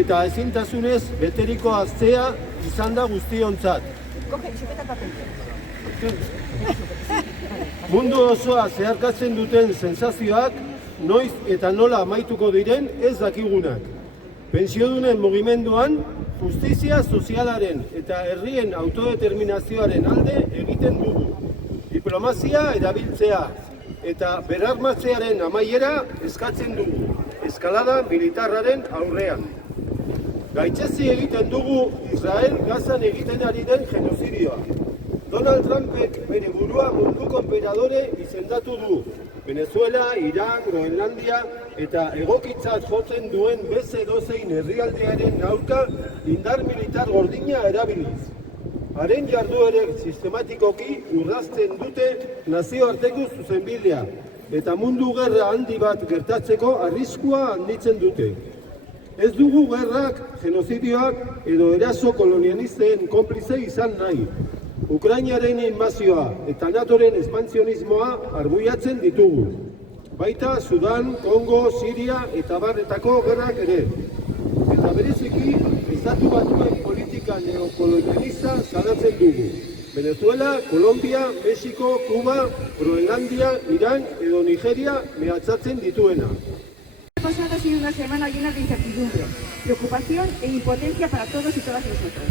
eta ezintasunez beteriko aztea izan da guztiontzat. Mundu osoa zeharkatzen duten sensazioak noiz eta nola amaituko diren ez dakigunak. Pentsiodunen mugimenduan justizia sozialaren eta herrien autodeterminazioaren alde egiten dugu. Diplomazia erabiltzea eta berarmatzearen amaiera eskatzen dugu, eskalada militarraren aurrean. Gaitzezi egiten dugu Israel Gazan egiten ari den genozidioa. Donald Trumpek bere burua munduko enperadore izendatu du. Venezuela, Irak, Groenlandia eta egokitzat jotzen duen beste edozein herrialdearen aurka indar militar gordina erabiliz. Haren jarduerek sistematikoki urrazten dute nazioarteko zuzenbidea eta mundu gerra handi bat gertatzeko arriskua handitzen dute. Ez dugu gerrak, genozidioak edo eraso kolonialisten konplize izan nahi. Ukrainaren inbazioa eta NATOren espansionismoa arbuiatzen ditugu. Baita Sudan, Kongo, Siria eta barretako gerrak ere. Eta bereziki, Estatu Batuen politika neokolonialista salatzen dugu. Venezuela, Colombia, Mexiko, Cuba, Groenlandia, Irán edo Nigeria mehatxatzen dituena. La pasada ha sido una semana llena de incertidumbre, preocupación e impotencia para todos y todas nosotros.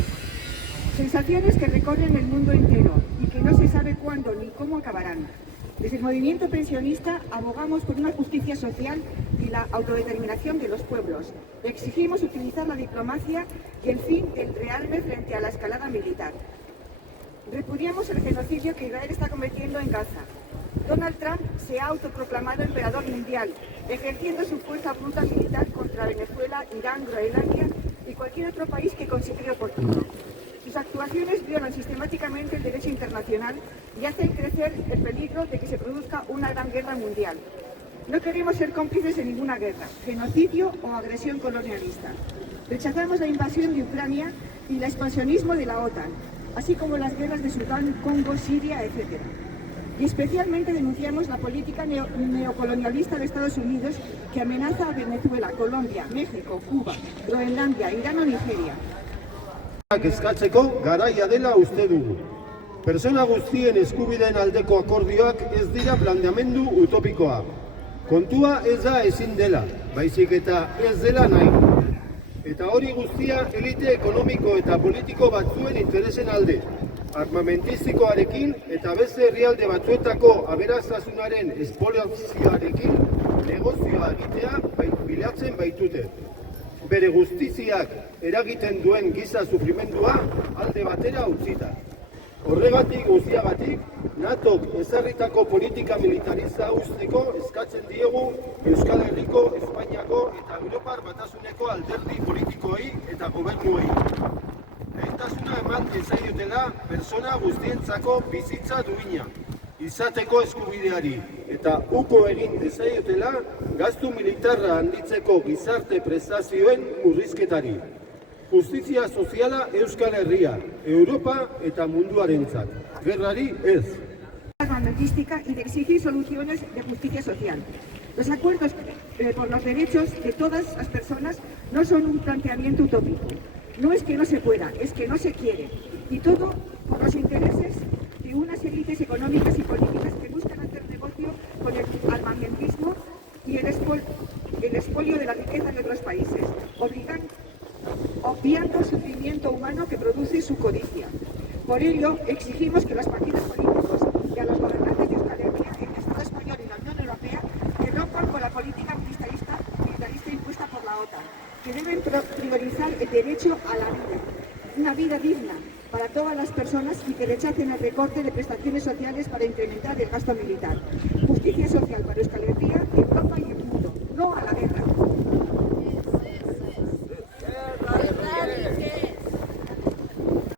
Sensaciones que recorren el mundo entero y que no se sabe cuándo ni cómo acabarán. Desde el movimiento pensionista abogamos por una justicia social y la autodeterminación de los pueblos. Exigimos utilizar la diplomacia y el fin del rearme frente a la escalada militar. Repudiamos el genocidio que Israel está cometiendo en Gaza. Donald Trump se ha autoproclamado emperador mundial, ejerciendo su fuerza bruta militar contra Venezuela, Irán, Groenlandia y cualquier otro país que considere oportuno. Sus actuaciones violan sistemáticamente el derecho internacional y hacen crecer el peligro de que se produzca una gran guerra mundial. No queremos ser cómplices de ninguna guerra, genocidio o agresión colonialista. Rechazamos la invasión de Ucrania y el expansionismo de la OTAN, así como las guerras de Sudán, Congo, Siria, etc. Y especialmente denunciamos la política neocolonialista de Estados Unidos que amenaza a Venezuela, Colombia, México, Cuba, Groenlandia, Irán o Nigeria. Eskatzeko garaia dela uste dugu. Persona guztien eskubideen aldeko akordioak ez dira planteamendu utopikoa. Kontua ez da ezin dela, baizik eta ez dela nahi. Eta hori guztia elite ekonomiko eta politiko batzuen interesen alde. Armamentistikoarekin eta beste herrialde batzuetako aberastasunaren espoliazioarekin negozioa egitea bilatzen baitute. Bere justiziak eragiten duen giza sufrimendua alde batera utzita. Horregatik guztiagatik, NATOk ezarritako politika militarista usteko eskatzen diegu Euskal Herriko, Espainiako eta Europar Batasuneko alderdi politikoei eta gobernuei. Lehentasuna eman dezaiotela persona guztientzako bizitza duina, izateko eskubideari, eta uko egin dezaiotela gastu militarra handitzeko gizarte prestazioen murrizketari. Justizia soziala Euskal Herria, Europa eta munduarentzat. Gerrari ez. Armamentística y de exigir soluciones de justicia social. Los acuerdos por los derechos de todas las personas no son un planteamiento utópico. No es que no se pueda, es que no se quiere. Y todo por los intereses de unas élites económicas y políticas que buscan hacer negocio con el armamentismo y el expolio de la riqueza de otros países, obviando el sufrimiento humano que produce su codicia. Por ello, exigimos que los partidos políticos y a los gobernantes de Euskal Herria, el Estado español y la Unión Europea, que rompan con la política militarista impuesta por la OTAN, que deben priorizar el derecho a la vida, una vida digna para todas las personas y que rechacen el recorte de prestaciones sociales para incrementar el gasto militar. Justicia social para